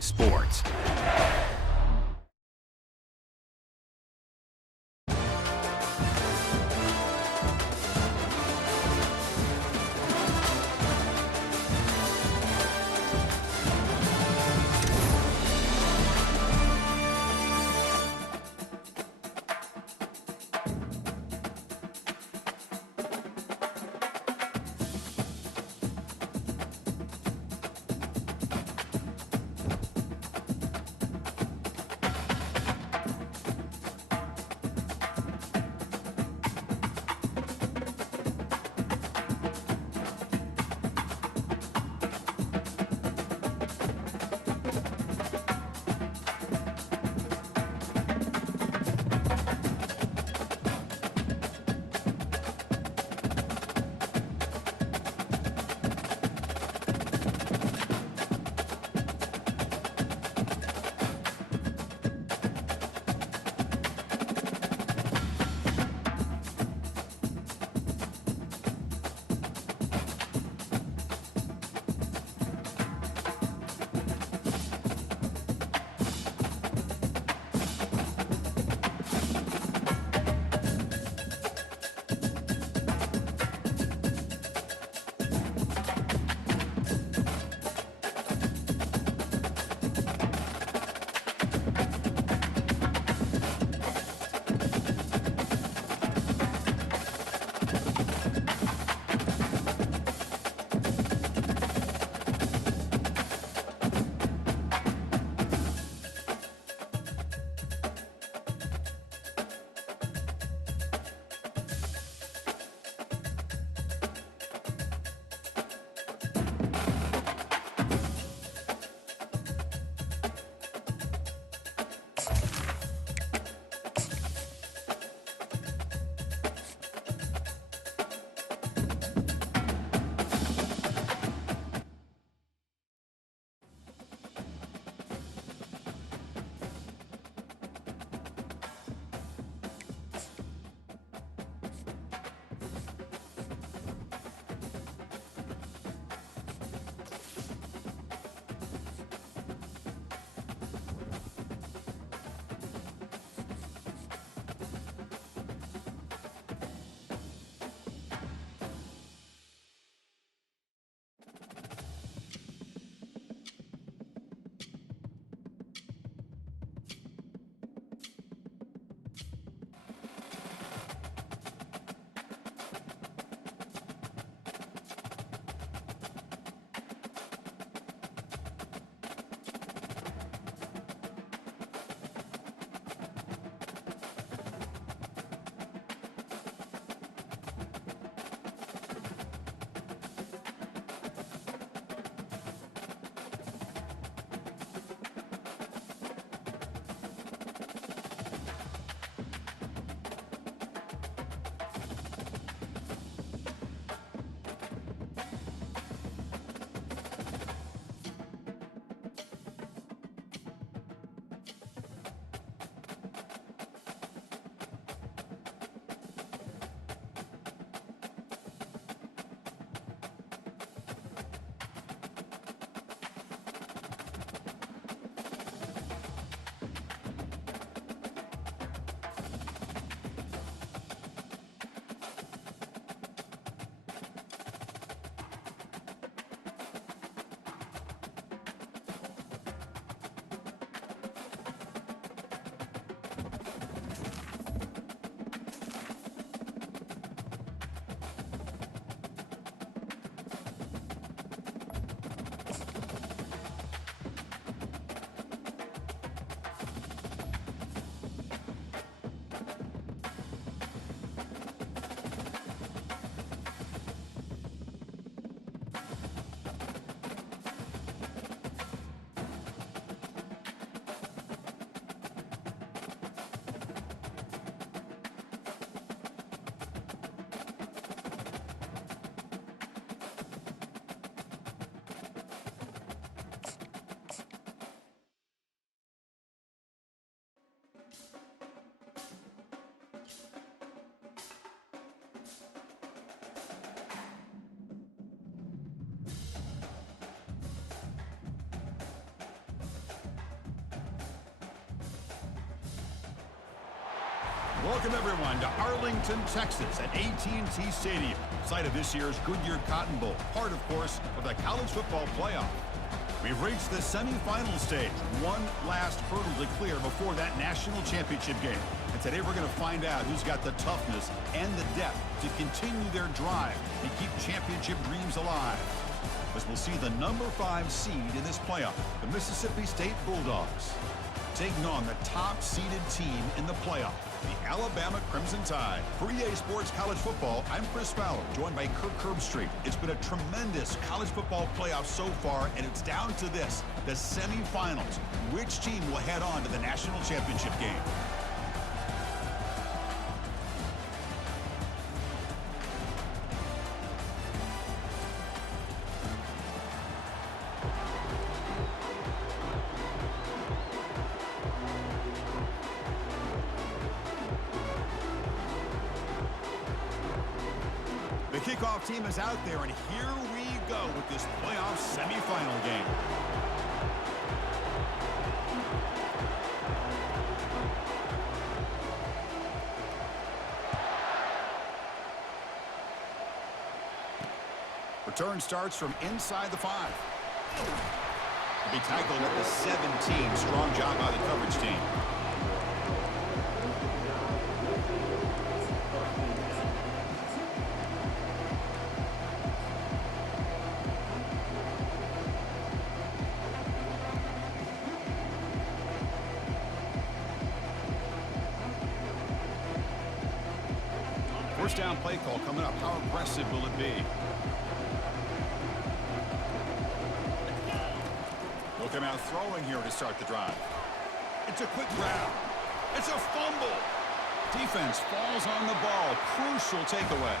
Sports. Welcome, everyone, to Arlington, Texas at AT&T Stadium, site of this year's Goodyear Cotton Bowl, part, of course, of the college football playoff. We've reached the semifinal stage, one last hurdle to clear before that national championship game. And today we're going to find out who's got the toughness and the depth to continue their drive and keep championship dreams alive. As we'll see the number 5 seed in this playoff, the Mississippi State Bulldogs, taking on the top-seeded team in the playoff, the Alabama Crimson Tide. For EA Sports College Football, I'm Chris Fowler, joined by Kirk Herbstreit. It's been a tremendous college football playoff so far, and it's down to this, the semifinals. Which team will head on to the national championship game? The kickoff team is out there, and here we go with this playoff semifinal game. Return starts from inside the 5. He'll be tackled at the 17. Strong job by the coverage team. First down play call coming up. How aggressive will it be? They'll come out throwing here to start the drive. It's a quick grab. It's a fumble. Defense falls on the ball. Crucial takeaway.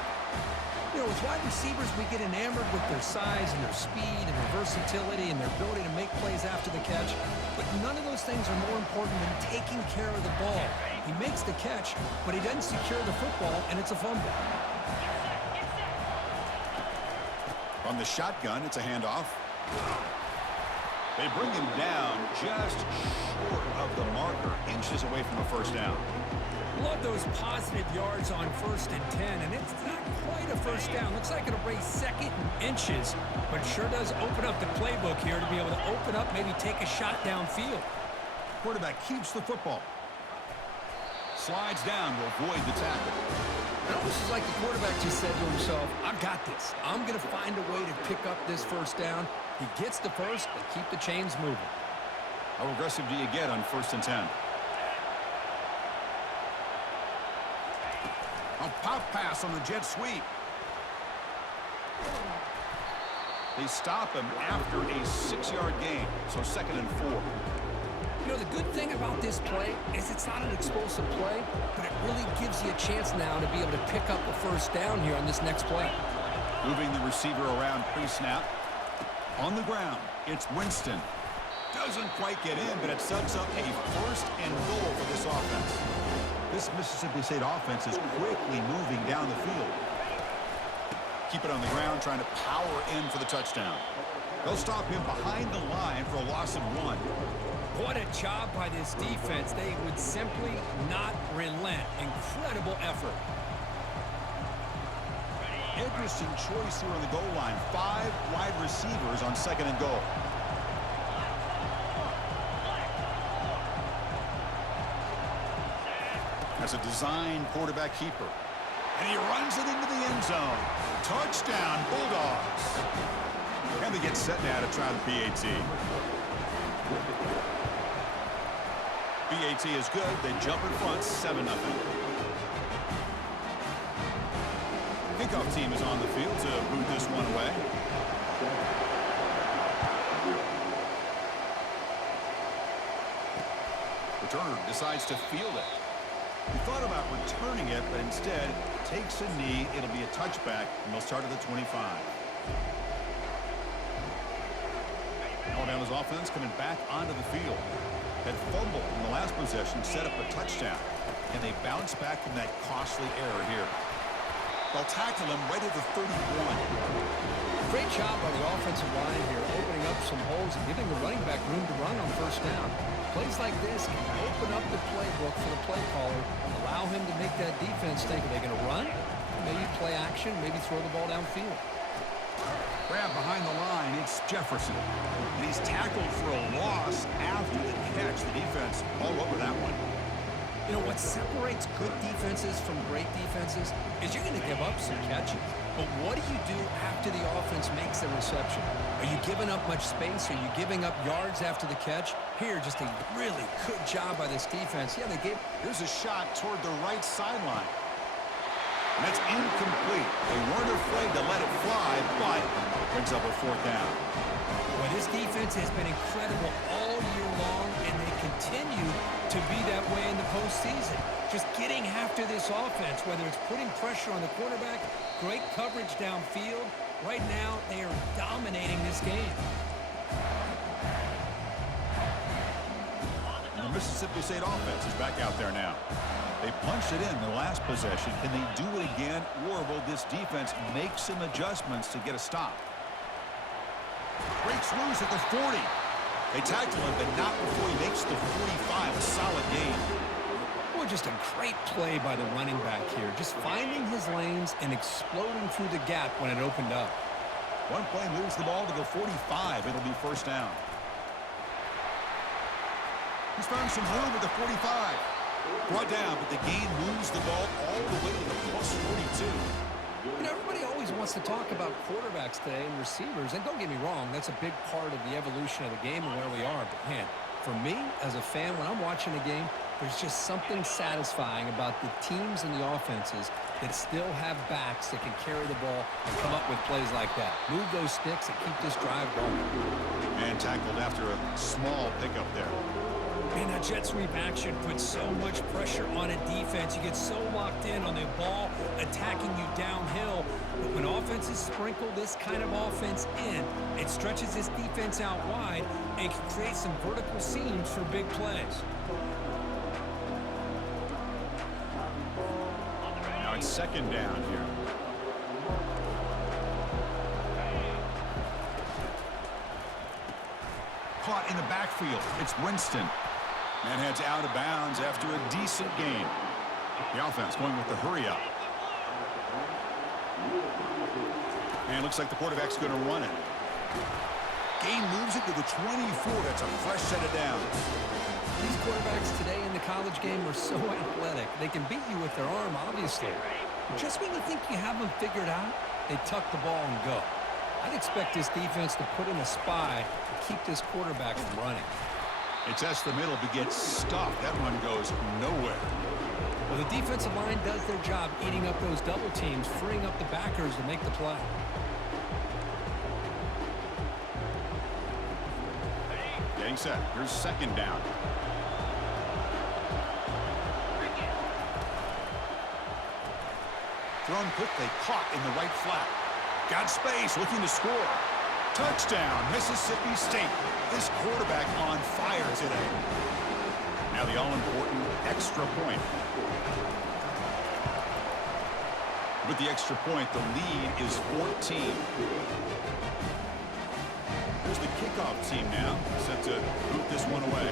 You know, with wide receivers, we get enamored with their size and their speed and their versatility and their ability to make plays after the catch. But none of those things are more important than taking care of the ball. He makes the catch, but he doesn't secure the football, and it's a fumble. From the shotgun, it's a handoff. They bring him down just short of the marker, inches away from a first down. Love those positive yards on 1st and 10, and it's not quite a first down. Looks like it'll raise second and inches, but sure does open up the playbook here to be able to open up, maybe take a shot downfield. Quarterback keeps the football. Slides down to avoid the tackle. It almost is like the quarterback just said to himself, I've got this. I'm going to find a way to pick up this first down. He gets the first, but keep the chains moving. How aggressive do you get on 1st and 10? A pop pass on the jet sweep. They stop him after a 6-yard gain, so 2nd and 4. You know, the good thing about this play is it's not an explosive play, but it really gives you a chance now to be able to pick up a first down here on this next play. Moving the receiver around pre-snap. On the ground, it's Winston. Doesn't quite get in, but it sets up a 1st and goal for this offense. This Mississippi State offense is quickly moving down the field. Keep it on the ground, trying to power in for the touchdown. They'll stop him behind the line for a loss of 1. What a job by this defense. They would simply not relent. Incredible effort. Interesting choice here on the goal line. 5 wide receivers on 2nd and goal. That's a design quarterback keeper. And he runs it into the end zone. Touchdown, Bulldogs. And they get set now to try the PAT. PAT is good. They jump in front, 7-0. Kickoff team is on the field to boot this one away. Returner decides to field it. He thought about returning it, but instead takes a knee. It'll be a touchback, and they'll start at the 25. Alabama's offense coming back onto the field. That fumble in the last possession set up a touchdown, and they bounce back from that costly error here. They'll tackle him right at the 31. Great job by the offensive line here, opening up some holes and giving the running back room to run on 1st down. Plays like this can open up the playbook for the play caller, allow allow him to make that defense think, are they going to run? Maybe play action, maybe throw the ball downfield. Grab behind the line, it's Jefferson. And he's tackled for a loss after the catch. The defense all over that one. You know, what separates good defenses from great defenses is you're going to give up some catches. But what do you do after the offense makes the reception? Are you giving up much space? Are you giving up yards after the catch? Here, just a really good job by this defense. Yeah, they gave... Here's a shot toward the right sideline. And that's incomplete. They weren't afraid to let it fly, but brings up a fourth down. Well, this defense has been incredible all year long, and they continue to be that way in the postseason. Just getting after this offense, whether it's putting pressure on the quarterback, great coverage downfield. Right now, they are dominating this game. And the Mississippi State offense is back out there now. They punched it in the last possession. Can they do it again, or will this defense make some adjustments to get a stop? Breaks loose at the 40. They tackle him, but not before he makes the 45. A solid gain. Well, just a great play by the running back here. Just finding his lanes and exploding through the gap when it opened up. One play moves the ball to the 45. It'll be first down. He's found some room at the 45. Brought down, but the gain moves the ball all the way to the plus 42. You know, everybody always wants to talk about quarterbacks today and receivers, and don't get me wrong, that's a big part of the evolution of the game and where we are. But, man, for me, as a fan, when I'm watching a game, there's just something satisfying about the teams and the offenses that still have backs that can carry the ball and come up with plays like that. Move those sticks and keep this drive going. And tackled after a small pickup there. Man, that jet sweep action puts so much pressure on a defense. You get so locked in on the ball attacking you downhill. But when offenses sprinkle this kind of offense in, it stretches this defense out wide and can create some vertical seams for big plays. Now it's second down here. Caught in the backfield. It's Winston. And heads out of bounds after a decent gain. The offense going with the hurry up. And looks like the quarterback's going to run it. Gain moves it to the 24. That's a fresh set of downs. These quarterbacks today in the college game are so athletic. They can beat you with their arm, obviously. But just when you think you have them figured out, they tuck the ball and go. I'd expect this defense to put in a spy to keep this quarterback from running. They test the middle, but gets stuffed. That one goes nowhere. Well, the defensive line does their job eating up those double teams, freeing up the backers to make the play. Getting set. Here's second down. Thrown quickly, caught in the right flat. Got space, looking to score. Touchdown, Mississippi State. This quarterback on fire today. Now the all-important extra point. With the extra point, the lead is 14. Here's the kickoff team now, set to boot this one away.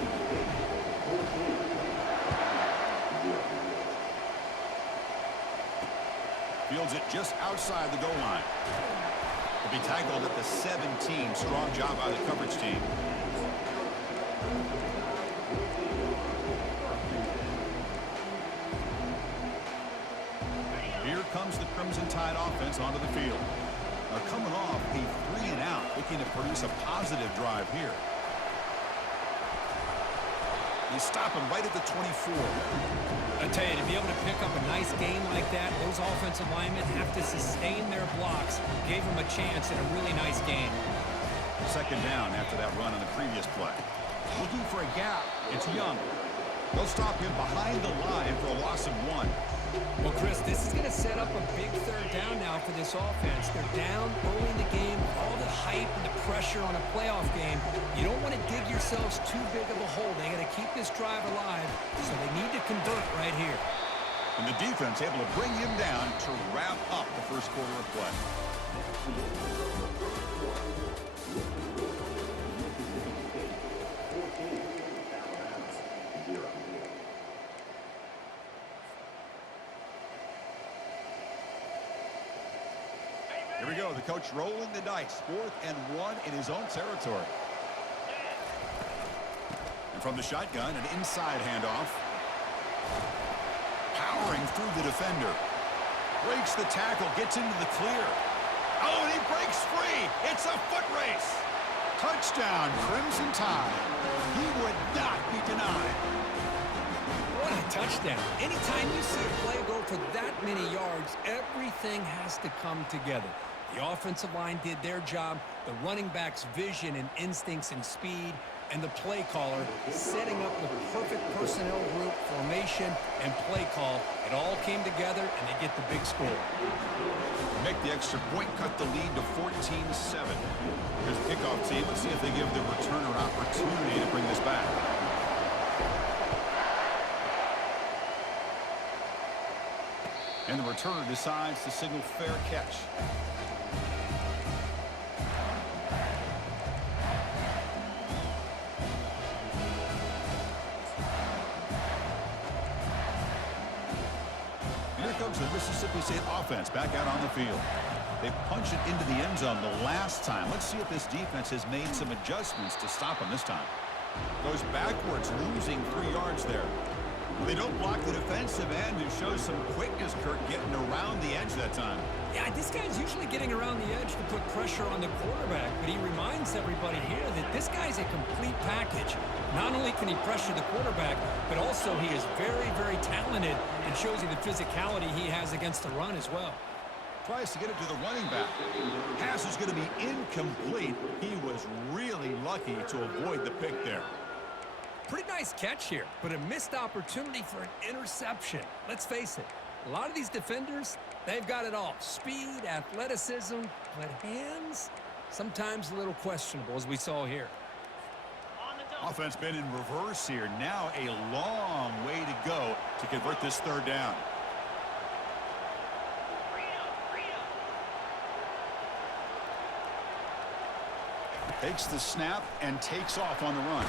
Fields it just outside the goal line. Will be tackled at the 17. Strong job by the coverage team. Here comes the Crimson Tide offense onto the field. Now coming off a 3-and-out, looking to produce a positive drive here. You stop him right at the 24. I tell you, to be able to pick up a nice game like that, those offensive linemen have to sustain their blocks. Gave them a chance in a really nice game. Second down after that run on the previous play. Looking for a gap. It's Young. They'll stop him behind the line for a loss of 1. Well, Chris, this is going to set up a big third down now for this offense. They're down early in the game with all the hype and the pressure on a playoff game. You don't want to dig yourselves too big of a hole. They got to keep this drive alive, so they need to convert right here. And the defense able to bring him down to wrap up the first quarter of play. go. The coach rolling the dice. 4th and 1 in his own territory. And from the shotgun, an inside handoff. Powering through the defender. Breaks the tackle, gets into the clear. Oh, and he breaks free. It's a foot race. Touchdown, Crimson Tide. He would not be denied. What a touchdown. Anytime you see a play go for that many yards, everything has to come together. The offensive line did their job, the running back's vision and instincts and speed, and the play caller setting up the perfect personnel group, formation, and play call. It all came together, and they get the big score. Make the extra point, cut the lead to 14-7. Here's the kickoff team. Let's see if they give the returner an opportunity to bring this back. And the returner decides to signal fair catch. Here comes the Mississippi State offense back out on the field. They punch it into the end zone the last time. Let's see if this defense has made some adjustments to stop them this time. Goes backwards, losing 3 yards there. They don't block the defensive end and shows some quickness, Kirk, getting around the edge that time. Yeah, this guy's usually getting around the edge to put pressure on the quarterback, but he reminds everybody here that this guy's a complete package. Not only can he pressure the quarterback, but also he is very, very talented and shows you the physicality he has against the run as well. Tries to get it to the running back. Pass is going to be incomplete. He was really lucky to avoid the pick there. Pretty nice catch here, but a missed opportunity for an interception. Let's face it, a lot of these defenders, they've got it all. Speed, athleticism, but hands, sometimes a little questionable, as we saw here. Offense been in reverse here. Now a long way to go to convert this 3rd down. Takes the snap and takes off on the run.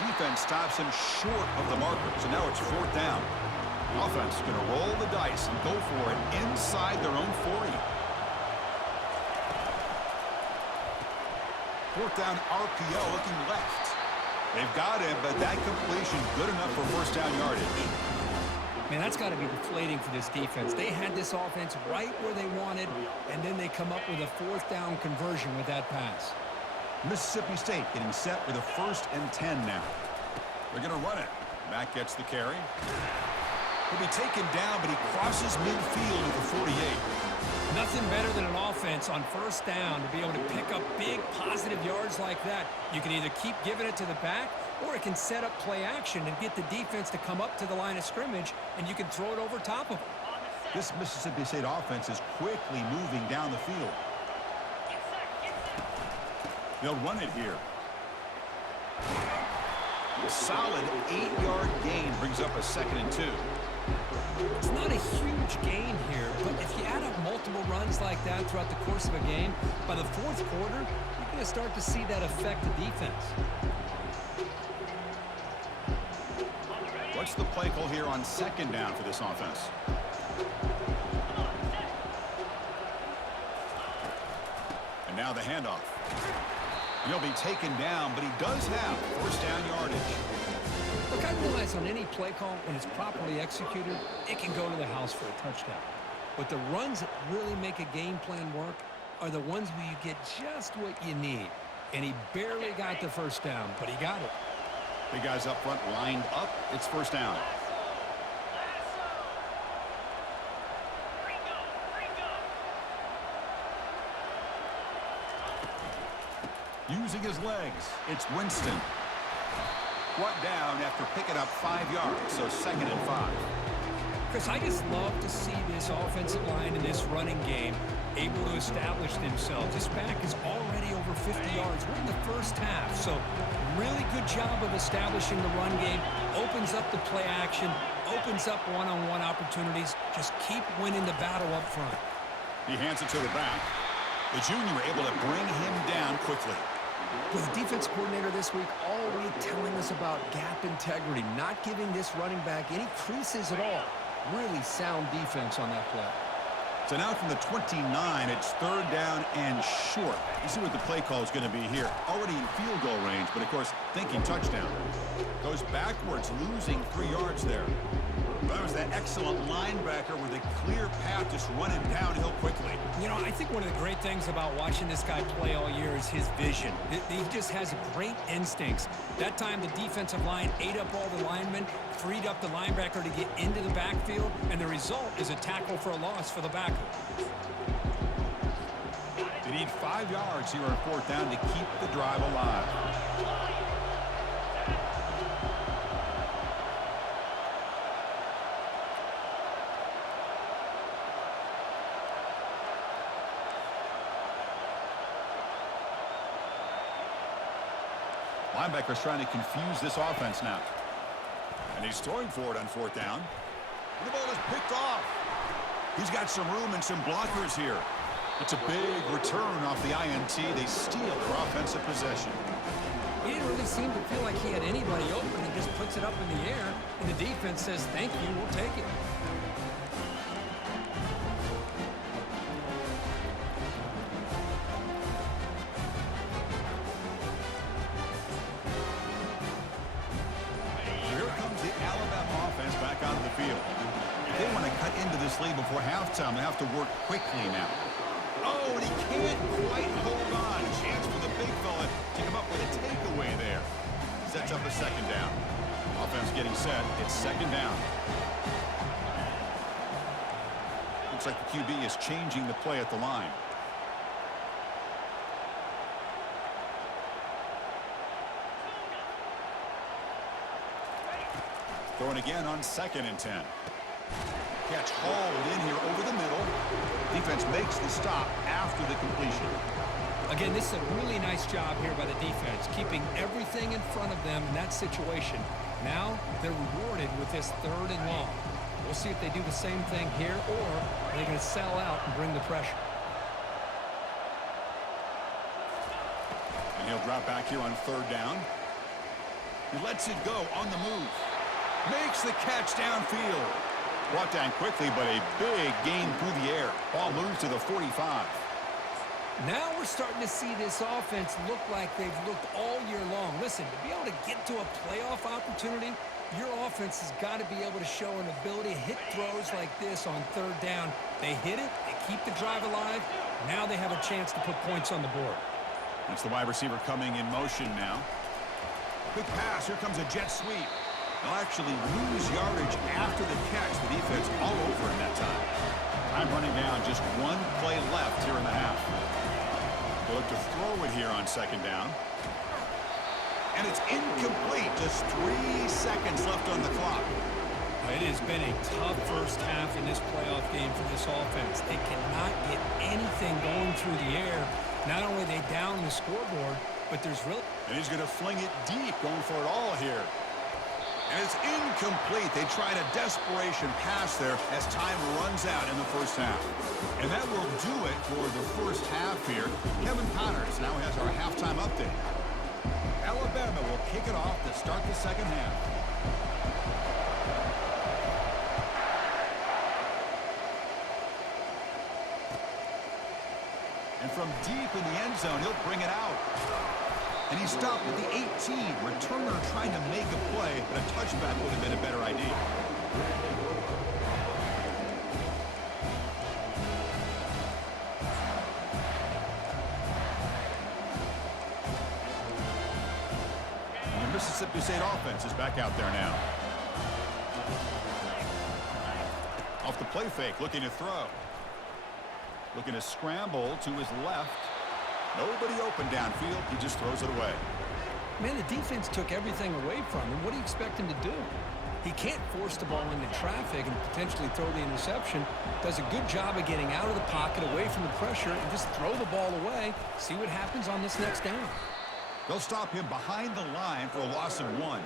Defense stops him short of the marker, so now it's 4th down. Offense is going to roll the dice and go for it inside their own 40. 4th down RPO looking left. They've got him, but that completion good enough for 1st down yardage. Man, that's got to be deflating for this defense. They had this offense right where they wanted, and then they come up with a 4th down conversion with that pass. Mississippi State getting set for the 1st and 10 now. They're going to run it. Mack gets the carry. He'll be taken down, but he crosses midfield at the 48. Nothing better than an offense on 1st down to be able to pick up big positive yards like that. You can either keep giving it to the back, or it can set up play action and get the defense to come up to the line of scrimmage, and you can throw it over top of them. This Mississippi State offense is quickly moving down the field. They'll run it here. A solid 8-yard gain brings up a 2nd and 2. It's not a huge gain here, but if you add up multiple runs like that throughout the course of a game, by the 4th quarter, you're going to start to see that affect the defense. What's the play call here on 2nd down for this offense? And now the handoff. He'll be taken down, but he does have 1st down yardage. Look, I realize on any play call, when it's properly executed, it can go to the house for a touchdown. But the runs that really make a game plan work are the ones where you get just what you need. And he barely got the 1st down, but he got it. The guys up front lined up. It's 1st down. Using his legs, it's Winston. Brought down after picking up 5 yards, so 2nd and 5. Chris, I just love to see this offensive line in this running game able to establish themselves. This back is already over 50 yards. We're in the 1st half, so really good job of establishing the run game. Opens up the play action, opens up one-on-one opportunities. Just keep winning the battle up front. He hands it to the back. The junior able to bring him down quickly. With the defense coordinator this week all week telling us about gap integrity, not giving this running back any creases at all. Really sound defense on that play. So now from the 29, it's third down and short. You see what the play call is going to be here. Already in field goal range, but of course thinking touchdown. Goes backwards, losing 3 yards there. That was that excellent linebacker with a clear path just running downhill quickly. You know, I think one of the great things about watching this guy play all year is his vision. He just has great instincts. That time the defensive line ate up all the linemen, freed up the linebacker to get into the backfield, and the result is a tackle for a loss for the backer. They need 5 yards here on fourth down to keep the drive alive. Linebacker's trying to confuse this offense now. And he's throwing for it on fourth down. And the ball is picked off. He's got some room and some blockers here. It's a big return off the INT. They steal their offensive possession. He didn't really seem to feel like he had anybody open. He just puts it up in the air, and the defense says, thank you, we'll take it. They want to cut into this lead before halftime. They have to work quickly now. Oh, and he can't quite hold on. Chance for the big fella to come up with a takeaway there. Sets up a second down. Offense getting set. It's second down. Looks like the QB is changing the play at the line. Throwing again on 2nd and 10. Catch hauled in here over the middle. Defense makes the stop after the completion. Again, this is a really nice job here by the defense, keeping everything in front of them in that situation. Now they're rewarded with this 3rd and long. We'll see if they do the same thing here, or they're going to sell out and bring the pressure. And he'll drop back here on 3rd down. He lets it go on the move. Makes the catch downfield. Brought down quickly, but a big gain through the air. Ball moves to the 45. Now we're starting to see this offense look like they've looked all year long. Listen, to be able to get to a playoff opportunity, your offense has got to be able to show an ability to hit throws like this on 3rd down. They hit it, they keep the drive alive. Now they have a chance to put points on the board. That's the wide receiver coming in motion now. Quick pass. Here comes a jet sweep. They'll actually lose yardage after the catch. The defense all over in that time. Time running down. Just 1 play left here in the half. They'll look to throw it here on 2nd down. And it's incomplete. Just 3 seconds left on the clock. It has been a tough first half in this playoff game for this offense. They cannot get anything going through the air. Not only are they down the scoreboard, but there's really... And he's going to fling it deep, going for it all here. And it's incomplete. They tried a desperation pass there as time runs out in the first half. And that will do it for the first half here. Kevin Connors now has our halftime update. Alabama will kick it off to start the second half. And from deep in the end zone, he'll bring it out. And he stopped at the 18. Returner trying to make a play, but a touchback would have been a better idea. And the Mississippi State offense is back out there now. Off the play fake, looking to throw. Looking to scramble to his left. Nobody open downfield. He just throws it away. Man, the defense took everything away from him. What do you expect him to do? He can't force the ball into traffic and potentially throw the interception. Does a good job of getting out of the pocket, away from the pressure, and just throw the ball away. See what happens on this next down. They'll stop him behind the line for a loss of 1.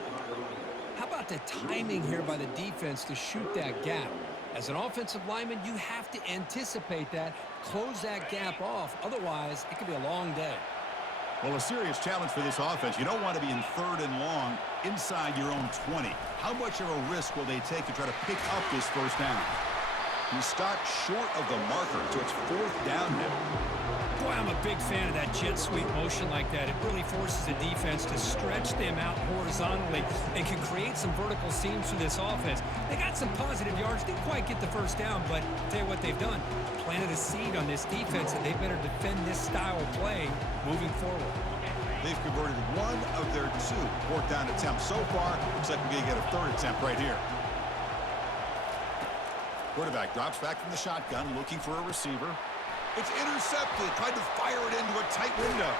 How about the timing here by the defense to shoot that gap? As an offensive lineman, you have to anticipate that, close that gap off. Otherwise, it could be a long day. Well, a serious challenge for this offense. You don't want to be in 3rd and long inside your own 20. How much of a risk will they take to try to pick up this first down? He stopped short of the marker, so it's 4th down now. Boy, I'm a big fan of that jet sweep motion like that. It really forces the defense to stretch them out horizontally and can create some vertical seams for this offense. They got some positive yards. Didn't quite get the first down, but I'll tell you what they've done. Planted a seed on this defense that they better defend this style of play moving forward. They've converted 1 of their 2 4th down attempts so far. Looks like we're going to get a 3rd attempt right here. Quarterback drops back from the shotgun, looking for a receiver. It's intercepted. Tried to fire it into a tight window.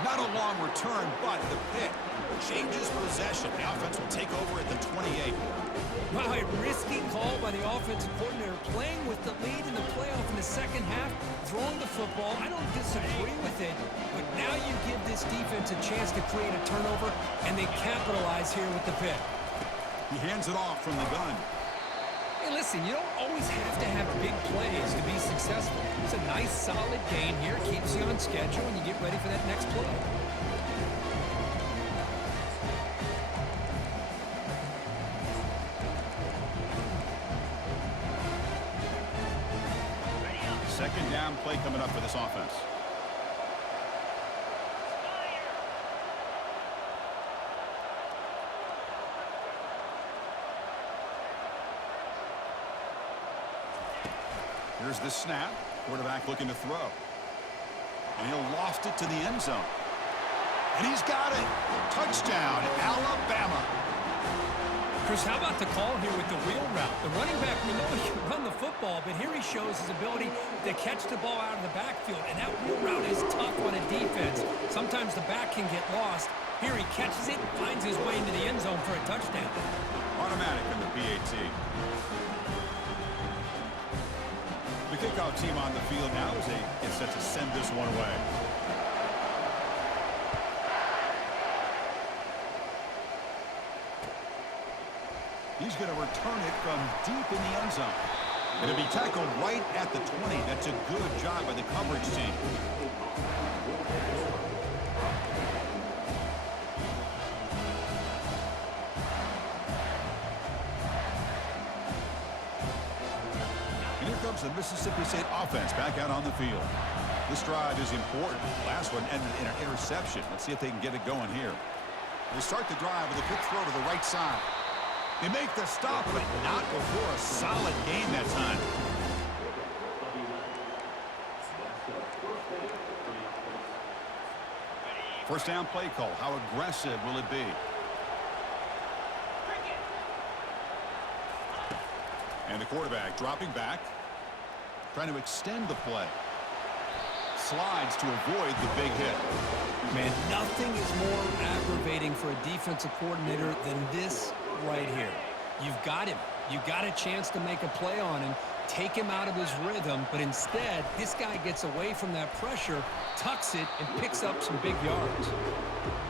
Not a long return, but the pick changes possession. The offense will take over at the 28. Wow, a risky call by the offensive coordinator, playing with the lead in the playoff in the second half, throwing the football. I don't disagree with it, but now you give this defense a chance to create a turnover, and they capitalize here with the pick. He hands it off from the gun. Hey, listen, you don't always have to have big plays to be successful. It's a nice, solid gain here. Keeps you on schedule, and you get ready for that next play. Second down play coming up for this offense. Here's the snap. Quarterback looking to throw. And he'll loft it to the end zone. And he's got it. Touchdown, Alabama. Chris, how about the call here with the wheel route? The running back, we know he can run the football, but here he shows his ability to catch the ball out of the backfield. And that wheel route is tough on a defense. Sometimes the back can get lost. Here he catches it, finds his way into the end zone for a touchdown. Automatic in the PAT. The kickoff team on the field now as they get set to send this one away. He's going to return it from deep in the end zone. It'll be tackled right at the 20. That's a good job by the coverage team. And here comes the Mississippi State offense back out on the field. This drive is important. Last one ended in an interception. Let's see if they can get it going here. They start the drive with a quick throw to the right side. They make the stop, but not before a solid gain that time. First down play call. How aggressive will it be? And the quarterback dropping back, trying to extend the play. Slides to avoid the big hit. Man, nothing is more aggravating for a defensive coordinator than this right here. You've got him. You've got a chance to make a play on him, take him out of his rhythm, but instead, this guy gets away from that pressure, tucks it, and picks up some big yards.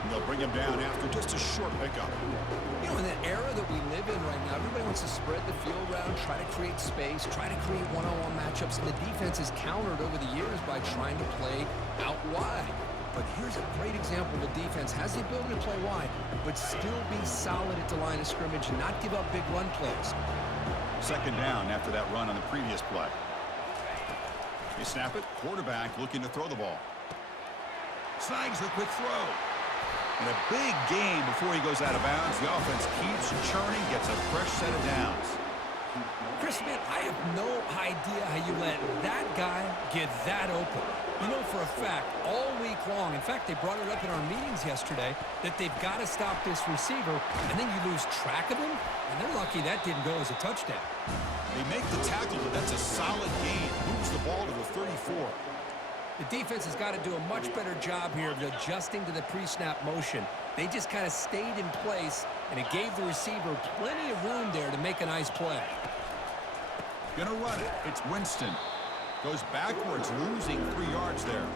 And they'll bring him down after just a short pickup. You know, in the era that we live in right now, everybody wants to spread the field around, try to create space, try to create one-on-one matchups, and the defense is countered over the years by trying to play out wide. But here's a great example of a defense has the ability to play wide, but still be solid at the line of scrimmage and not give up big run plays. Second down after that run on the previous play. They snap it. Quarterback looking to throw the ball. Snags the quick throw. And a big gain before he goes out of bounds. The offense keeps churning, gets a fresh set of downs. Chris, man, I have no idea how you let that guy get that open. You know for a fact, all week long, in fact, they brought it up in our meetings yesterday, that they've got to stop this receiver, and then you lose track of him, and they're lucky that didn't go as a touchdown. They make the tackle, but that's a solid gain. Moves the ball to the 34. The defense has got to do a much better job here of adjusting to the pre-snap motion. They just kind of stayed in place, and it gave the receiver plenty of room there to make a nice play. Gonna run it. It's Winston. Goes backwards, losing 3 yards there.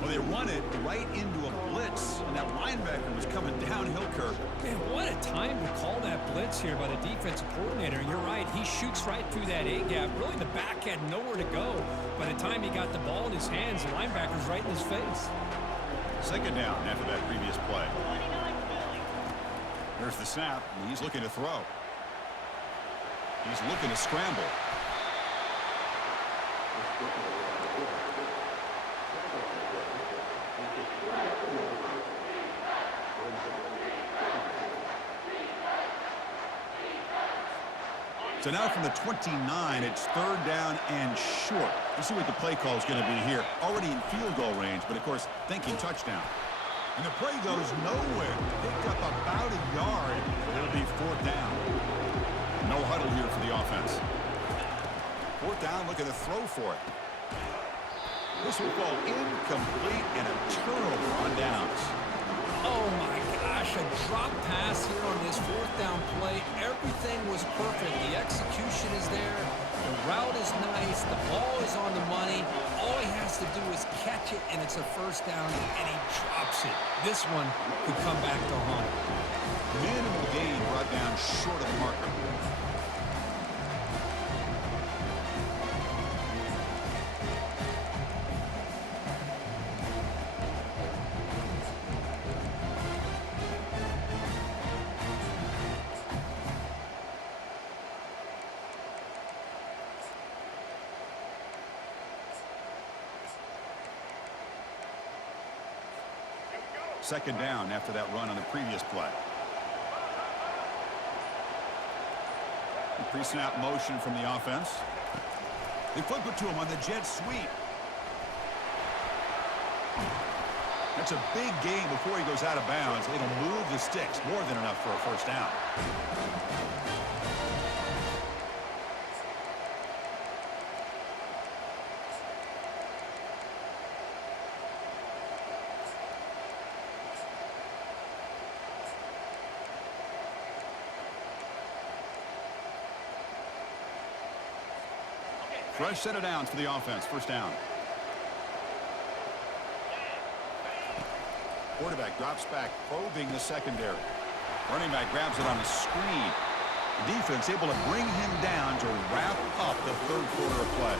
Well, they run it right into a blitz, and that linebacker was coming downhill curve. Man, what a time to call that blitz here by the defensive coordinator. You're right, he shoots right through that A-gap. Really, the back had nowhere to go. By the time he got the ball in his hands, the linebacker's right in his face. Second down after that previous play. There's the snap, and he's looking to throw. He's looking to scramble. So now from the 29, it's third down and short. Let's see what the play call is going to be here. Already in field goal range, but of course thinking touchdown. And the play goes nowhere. Picked up about a yard. It'll be fourth down. No huddle here for the offense. Fourth down, looking to throw for it. This will fall incomplete and a turnover on downs. Oh my gosh, a drop pass here on this fourth down play. Everything was perfect. The execution is there. The route is nice. The ball is on the money. All he has to do is catch it, and it's a first down, and he drops it. This one could come back to haunt him. Minimal gain brought down short of the marker. Second down after that run on the previous play. Pre-snap motion from the offense. They flip it to him on the jet sweep. That's a big gain before he goes out of bounds. It'll move the sticks, more than enough for a first down. Fresh set of downs for the offense. First down. Quarterback drops back, probing the secondary. Running back grabs it on the screen. The defense able to bring him down to wrap up the third quarter of play.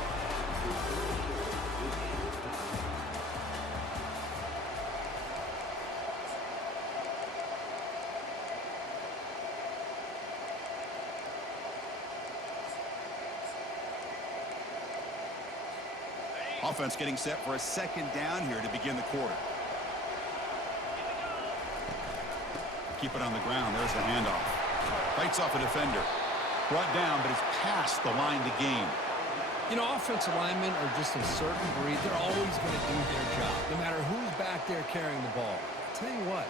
Offense getting set for a second down here to begin the quarter. Keep it on the ground. There's the handoff. Fights off a defender. Brought down, but it's past the line to gain. You know, offensive linemen are just a certain breed. They're always going to do their job, no matter who's back there carrying the ball. I'll tell you what,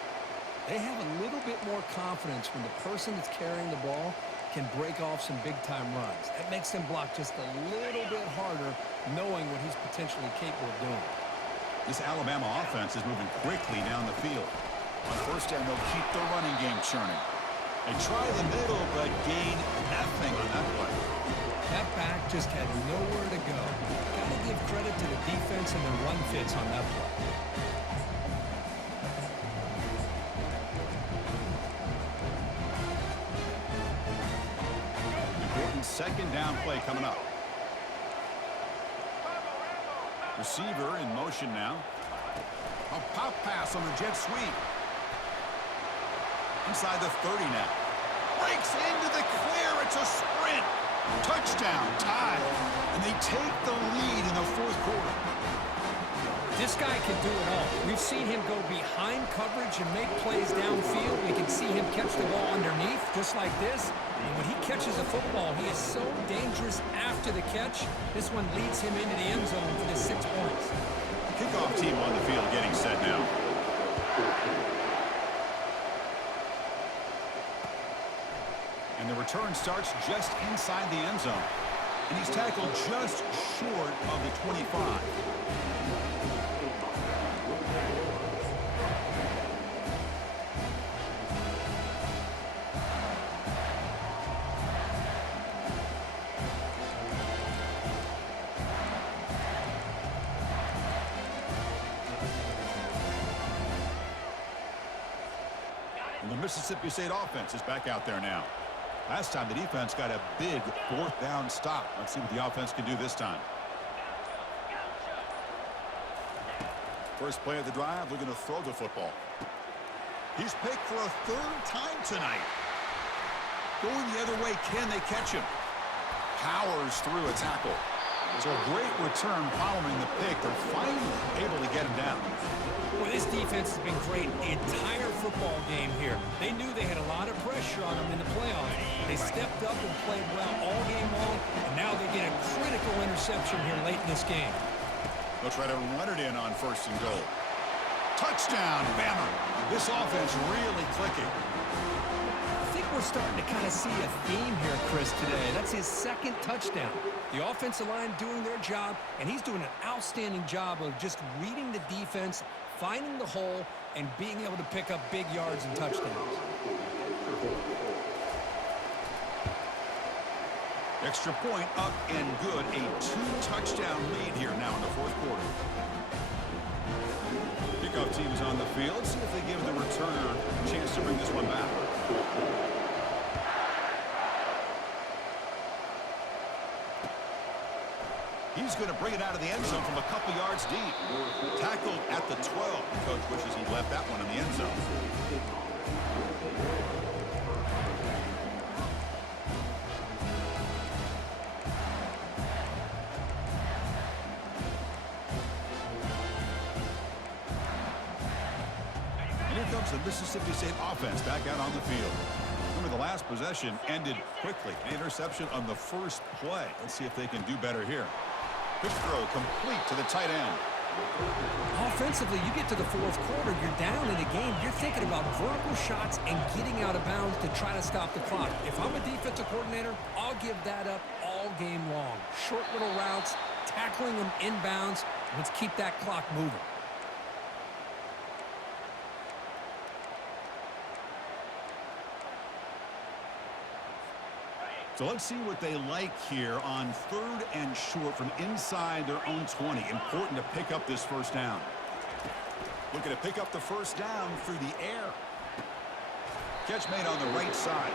they have a little bit more confidence when the person that's carrying the ball can break off some big-time runs. That makes them block just a little bit harder, knowing what he's potentially capable of doing. This Alabama offense is moving quickly down the field. On first down, they'll keep the running game churning. They try the middle, but gain nothing on that play. That back just had nowhere to go. Got to give credit to the defense and the run fits on that play. Second down play coming up. Receiver in motion now. A pop pass on the jet sweep. Inside the 30 now. Breaks into the clear. It's a sprint. Touchdown. Tie. And they take the lead in the fourth quarter. This guy can do it all. We've seen him go behind coverage and make plays downfield. We can see him catch the ball underneath, just like this. And when he catches a football, he is so dangerous after the catch. This one leads him into the end zone for the 6 points. Kickoff team on the field getting set now. And the return starts just inside the end zone. And he's tackled just short of the 25. And the Mississippi State offense is back out there now. Last time the defense got a big fourth down stop. Let's see what the offense can do this time. First play of the drive, looking to throw the football. He's picked for a third time tonight. Going the other way, can they catch him? Powers through a tackle. So a great return following the pick. They're finally able to get him down. Well, this defense defense has been great the entire football game here. They knew they had a lot of pressure on them in the playoffs. They stepped up and played well all game long, and now they get a critical interception here late in this game. They'll try to run it in on 1st and goal. Touchdown, Bama. This offense really clicking. I think we're starting to kind of see a theme here, Chris, today. That's his 2nd touchdown. The offensive line doing their job, and he's doing an outstanding job of just reading the defense, finding the hole, and being able to pick up big yards and touchdowns. Extra point up and good. A 2-touchdown lead here now in the 4th quarter. Kickoff team is on the field. See if they give the returner a chance to bring this one back. He's going to bring it out of the end zone from a couple yards deep. Tackled at the 12. The coach wishes he left that one in the end zone. And here comes the Mississippi State offense back out on the field. Remember, the last possession ended quickly. An interception on the first play. Let's see if they can do better here. Quick throw complete to the tight end. Offensively, you get to the 4th quarter, you're down in a game. You're thinking about vertical shots and getting out of bounds to try to stop the clock. If I'm a defensive coordinator, I'll give that up all game long. Short little routes, tackling them inbounds. Let's keep that clock moving. So let's see what they like here on 3rd and short from inside their own 20. Important to pick up this 1st down. Looking to pick up the 1st down through the air. Catch made on the right side.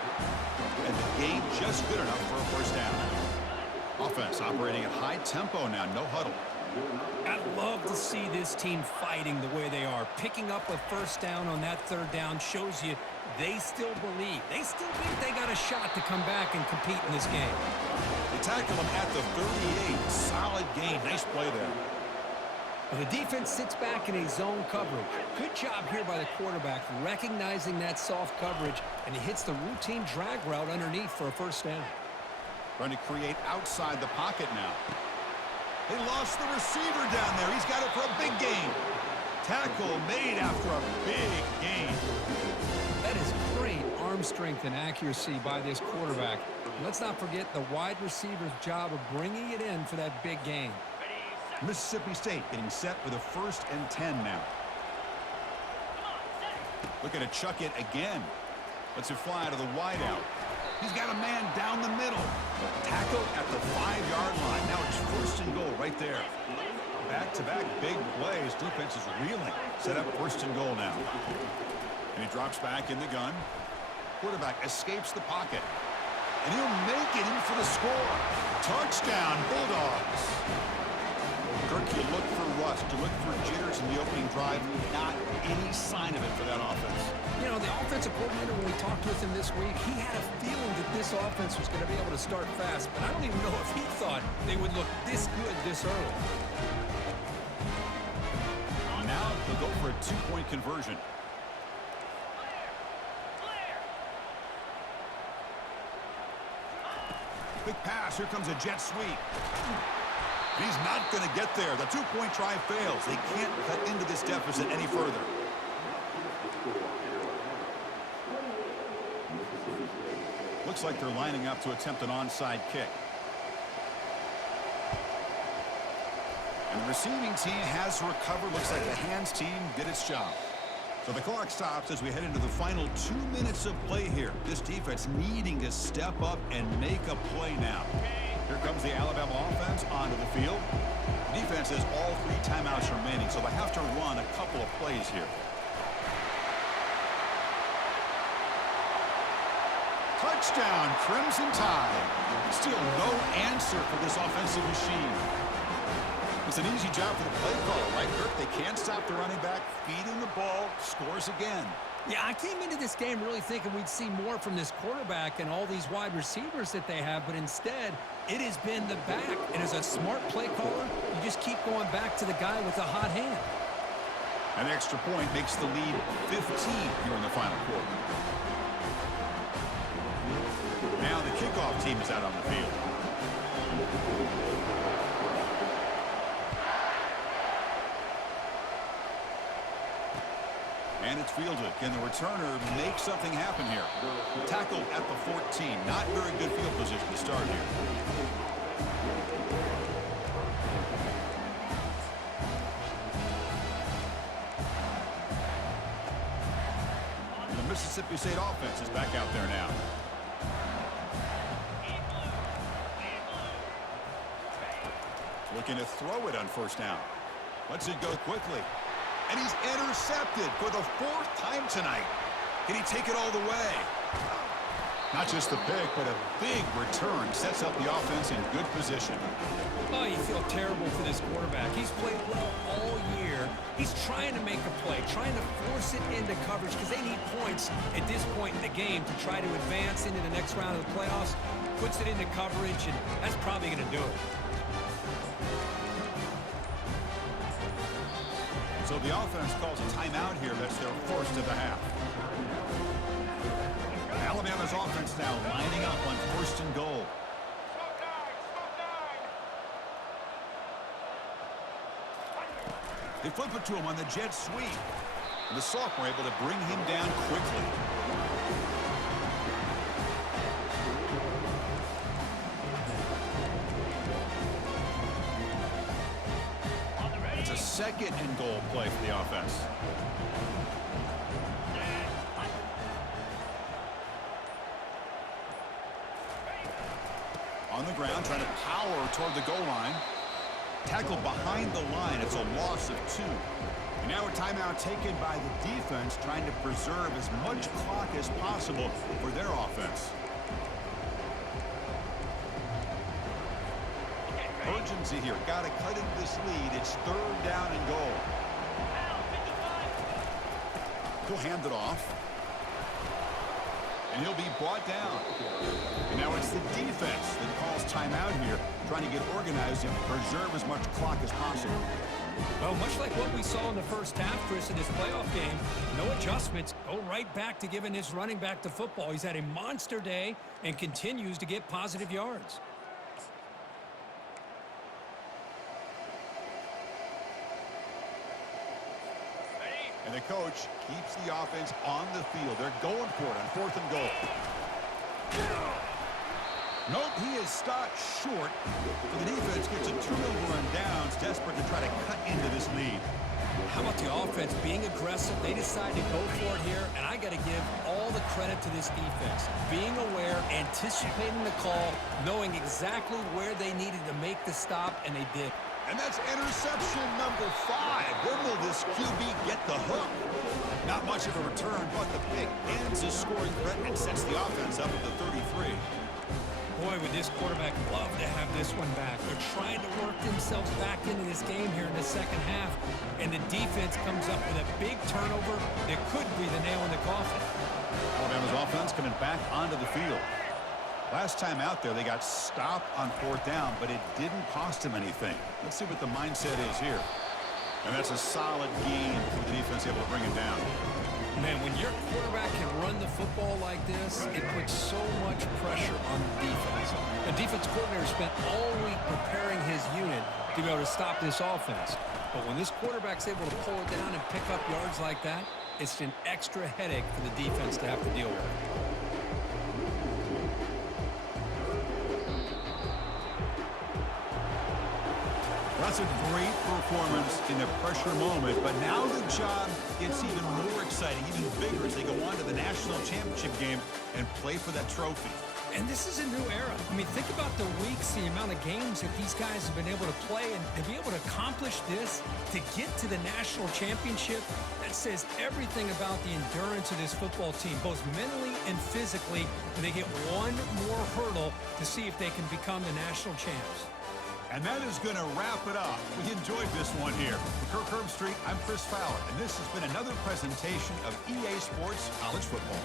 And the gain just good enough for a 1st down. Offense operating at high tempo now. No huddle. I love to see this team fighting the way they are. Picking up a 1st down on that 3rd down shows you they still believe. They still think they got a shot to come back and compete in this game. They tackle him at the 38. Solid gain. Nice play there. Well, the defense sits back in a zone coverage. Good job here by the quarterback recognizing that soft coverage, and he hits the routine drag route underneath for a 1st down. Trying to create outside the pocket now. They lost the receiver down there. He's got it for a big gain. Tackle made after a big gain. That is great arm strength and accuracy by this quarterback. Let's not forget the wide receiver's job of bringing it in for that big gain. Mississippi State getting set for the 1st and 10 now. Looking to chuck it again. Lets it fly to the wideout. He's got a man down the middle. Tackle at the 5-yard line. Now it's 1st and goal right there. Back-to-back big plays. Defense is reeling. Set up 1st and goal now. And he drops back in the gun. Quarterback escapes the pocket. And he'll make it in for the score. Touchdown, Bulldogs. Kirk, you look for rust. You look for jitters in the opening drive. Not any sign of it for that offense. You know, the offensive coordinator, when we talked with him this week, he had a feeling that this offense was going to be able to start fast. But I don't even know if he thought they would look this good this early. Now they'll go for a 2-point conversion. Big pass. Here comes a jet sweep. He's not going to get there. The 2-point try fails. They can't cut into this deficit any further. Looks like they're lining up to attempt an onside kick. And the receiving team has recovered. Looks like the hands team did its job. So the clock stops as we head into the final 2 minutes of play here. This defense needing to step up and make a play now. Here comes the Alabama offense onto the field. The defense has all 3 timeouts remaining, so they have to run a couple of plays here. Touchdown, Crimson Tide. Still no answer for this offensive machine. It's an easy job for the play caller, right, Kirk? They can't stop the running back, feed him the ball, scores again. Yeah, I came into this game really thinking we'd see more from this quarterback and all these wide receivers that they have, but instead, it has been the back. And as a smart play caller, you just keep going back to the guy with the hot hand. An extra point makes the lead 15 here in the final quarter. Now the kickoff team is out on the field. And it's fielded. Can the returner make something happen here? Tackled at the 14. Not very good field position to start here. The Mississippi State offense is back out there now. Looking to throw it on first down. Lets it go quickly. And he's intercepted for the 4th time tonight. Can he take it all the way? Not just the pick, but a big return sets up the offense in good position. Oh, you feel terrible for this quarterback. He's played well all year. He's trying to make a play, trying to force it into coverage because they need points at this point in the game to try to advance into the next round of the playoffs. Puts it into coverage, and that's probably going to do it. So the offense calls a timeout here. That's their first of the half. Alabama's offense now lining up on 1st and goal. They flip it to him on the jet sweep. And the sophomore able to bring him down quickly. It's a 2nd and goal play for the offense. On the ground, trying to power toward the goal line. Tackled behind the line. It's a loss of 2. And now a timeout taken by the defense, trying to preserve as much clock as possible for their offense. Urgency here. Got to cut into this lead. It's 3rd down and goal. He'll hand it off. And he'll be brought down. And now it's the defense that calls timeout here, trying to get organized and preserve as much clock as possible. Well, much like what we saw in the first half, Chris, in this playoff game, no adjustments. Go right back to giving his running back the football. He's had a monster day and continues to get positive yards. And the coach keeps the offense on the field. They're going for it on 4th and goal. Nope, he is stopped short. The defense gets a turnover on downs, desperate to try to cut into this lead. How about the offense being aggressive? They decide to go for it here, and I got to give all the credit to this defense. Being aware, anticipating the call, knowing exactly where they needed to make the stop, and they did. And that's interception number 5. When will this QB get the hook? Not much of a return, but the pick ends a scoring threat and sets the offense up at the 33. Boy, would this quarterback love to have this one back. They're trying to work themselves back into this game here in the second half, and the defense comes up with a big turnover that could be the nail in the coffin. Alabama's offense coming back onto the field. Last time out there, they got stopped on 4th down, but it didn't cost them anything. Let's see what the mindset is here. And that's a solid game for the defense able to bring him down. Man, when your quarterback can run the football like this, it puts so much pressure on the defense. The defense coordinator spent all week preparing his unit to be able to stop this offense. But when this quarterback's able to pull it down and pick up yards like that, it's an extra headache for the defense to have to deal with. That's a great performance in the pressure moment, but now the job gets even more exciting, even bigger as they go on to the national championship game and play for that trophy. And this is a new era. I mean, think about the weeks, the amount of games that these guys have been able to play, and to be able to accomplish this, to get to the national championship, that says everything about the endurance of this football team, both mentally and physically, and they get one more hurdle to see if they can become the national champs. And that is going to wrap it up. We enjoyed this one here. For Kirk Herbstreit, I'm Chris Fowler, and this has been another presentation of EA Sports College Football.